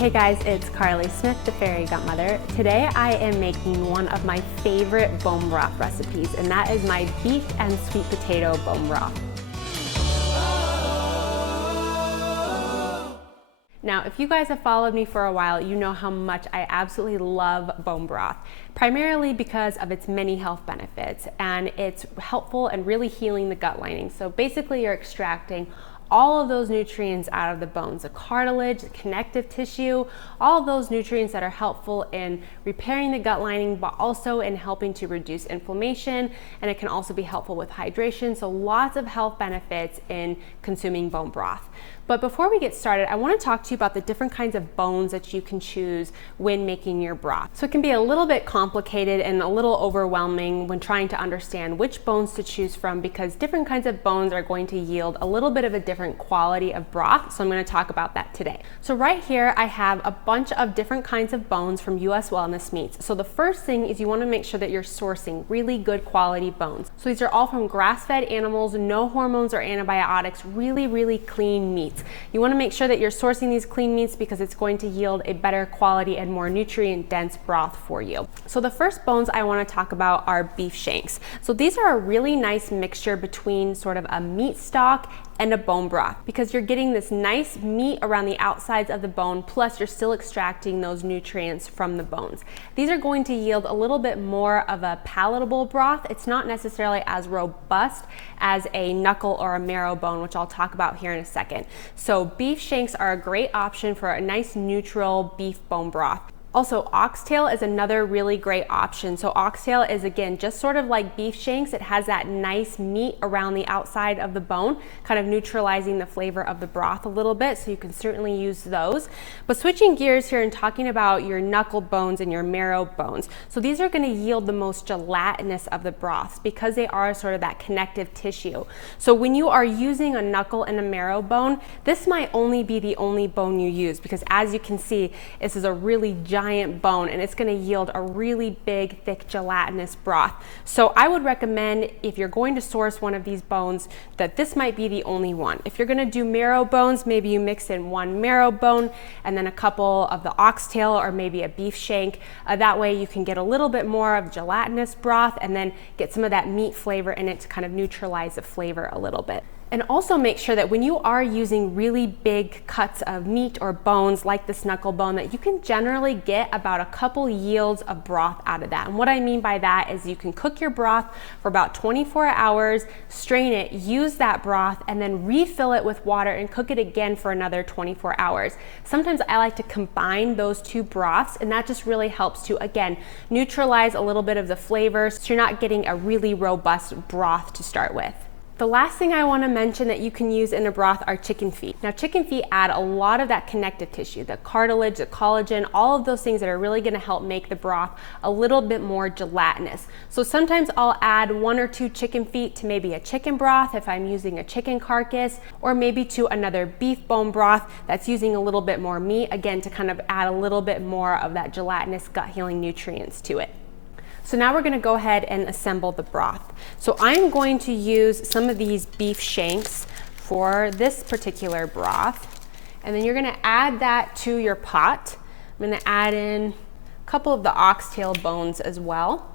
Hey guys, it's Carly Smith, the Fairy Godmother. Today I am making one of my favorite bone broth recipes, and that is my beet and sweet potato bone broth. Now, if you guys have followed me for a while, you know how much I absolutely love bone broth, primarily because of its many health benefits, and it's helpful and really healing the gut lining. So basically you're extracting all of those nutrients out of the bones, the cartilage, the connective tissue, all of those nutrients that are helpful in repairing the gut lining, but also in helping to reduce inflammation, and it can also be helpful with hydration. So lots of health benefits in consuming bone broth. But before we get started, I want to talk to you about the different kinds of bones that you can choose when making your broth. So it can be a little bit complicated and a little overwhelming when trying to understand which bones to choose from, because different kinds of bones are going to yield a little bit of a different quality of broth. So I'm going to talk about that today. So right here I have a bunch of different kinds of bones from US Wellness Meats. So the first thing is you want to make sure that you're sourcing really good quality bones. So these are all from grass-fed animals, no hormones or antibiotics, really clean meats. You want to make sure that you're sourcing these clean meats because it's going to yield a better quality and more nutrient dense broth for you. So the first bones I want to talk about are beef shanks. So these are a really nice mixture between sort of a meat stock and a bone broth, because you're getting this nice meat around the outsides of the bone, plus you're still extracting those nutrients from the bones. These are going to yield a little bit more of a palatable broth. It's not necessarily as robust as a knuckle or a marrow bone, which I'll talk about here in a second. So beef shanks are a great option for a nice neutral beef bone broth. Also, oxtail is another really great option. So oxtail is, again, just sort of like beef shanks. It has that nice meat around the outside of the bone, kind of neutralizing the flavor of the broth a little bit, so you can certainly use those. But switching gears here and talking about your knuckle bones and your marrow bones. So these are going to yield the most gelatinous of the broths because they are sort of that connective tissue. So when you are using a knuckle and a marrow bone, this might only be the only bone you use, because as you can see, this is a really giant bone and it's going to yield a really big, thick, gelatinous broth. So I would recommend, if you're going to source one of these bones, that this might be the only one. If you're going to do marrow bones, maybe you mix in one marrow bone and then a couple of the oxtail or maybe a beef shank. That way you can get a little bit more of gelatinous broth and then get some of that meat flavor in it to kind of neutralize the flavor a little bit. And also make sure that when you are using really big cuts of meat or bones like this knuckle bone, that you can generally get about a couple yields of broth out of that. And what I mean by that is you can cook your broth for about 24 hours, strain it, use that broth, and then refill it with water and cook it again for another 24 hours. Sometimes I like to combine those two broths, and that just really helps to, again, neutralize a little bit of the flavors, so you're not getting a really robust broth to start with. The last thing I want to mention that you can use in a broth are chicken feet. Now, chicken feet add a lot of that connective tissue, the cartilage, the collagen, all of those things that are really going to help make the broth a little bit more gelatinous. So sometimes I'll add 1 or 2 chicken feet to maybe a chicken broth if I'm using a chicken carcass, or maybe to another beef bone broth that's using a little bit more meat, again, to kind of add a little bit more of that gelatinous gut healing nutrients to it. So now we're going to go ahead and assemble the broth. So I'm going to use some of these beef shanks for this particular broth, and then you're going to add that to your pot. I'm going to add in a couple of the oxtail bones as well.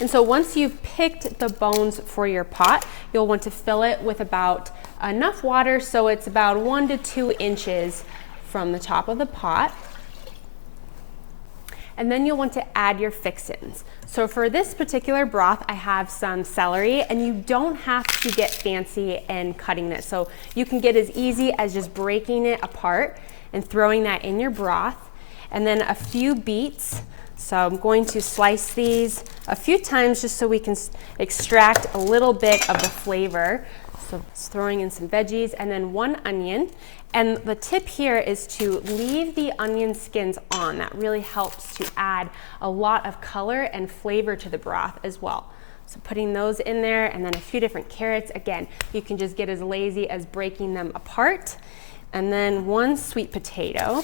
And so once you've picked the bones for your pot, you'll want to fill it with about enough water so it's about 1 to 2 inches from the top of the pot. And then you'll want to add your fixins. So for this particular broth, I have some celery, and you don't have to get fancy in cutting this. So you can get as easy as just breaking it apart and throwing that in your broth. And then a few beets. So I'm going to slice these a few times just so we can extract a little bit of the flavor. So just throwing in some veggies, and then 1 onion. And the tip here is to leave the onion skins on. That really helps to add a lot of color and flavor to the broth as well. So putting those in there, and then a few different carrots. Again, you can just get as lazy as breaking them apart. And then 1 sweet potato.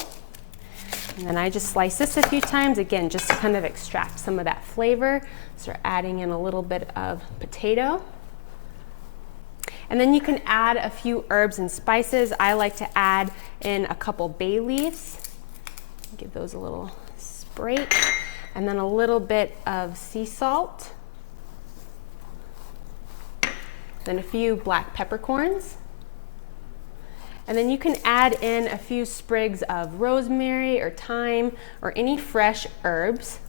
And then I just slice this a few times, again, just to kind of extract some of that flavor. So we're adding in a little bit of potato. And then you can add a few herbs and spices. I like to add in a couple bay leaves. Give those a little spray. And then a little bit of sea salt. Then a few black peppercorns. And then you can add in a few sprigs of rosemary or thyme or any fresh herbs.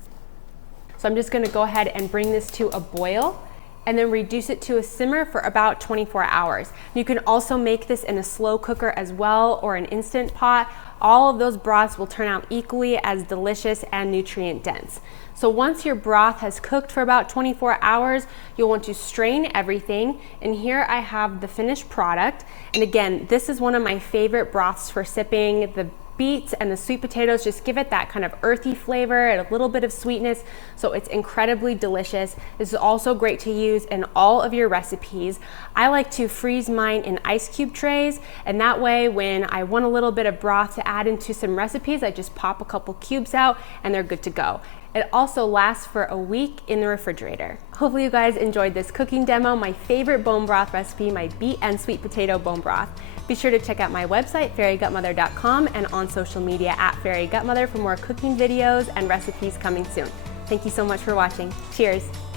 So I'm just gonna go ahead and bring this to a boil and then reduce it to a simmer for about 24 hours. You can also make this in a slow cooker as well or an Instant Pot. All of those broths will turn out equally as delicious and nutrient dense. So once your broth has cooked for about 24 hours, you'll want to strain everything. And here I have the finished product. And again, this is one of my favorite broths for sipping. The beets and the sweet potatoes just give it that kind of earthy flavor and a little bit of sweetness, so it's incredibly delicious. This is also great to use in all of your recipes. I like to freeze mine in ice cube trays, and that way when I want a little bit of broth to add into some recipes, I just pop a couple cubes out and they're good to go. It also lasts for a week in the refrigerator. Hopefully you guys enjoyed this cooking demo, my favorite bone broth recipe, my beet and sweet potato bone broth. Be sure to check out my website, fairygutmother.com, and on social media at fairygutmother for more cooking videos and recipes coming soon. Thank you so much for watching. Cheers.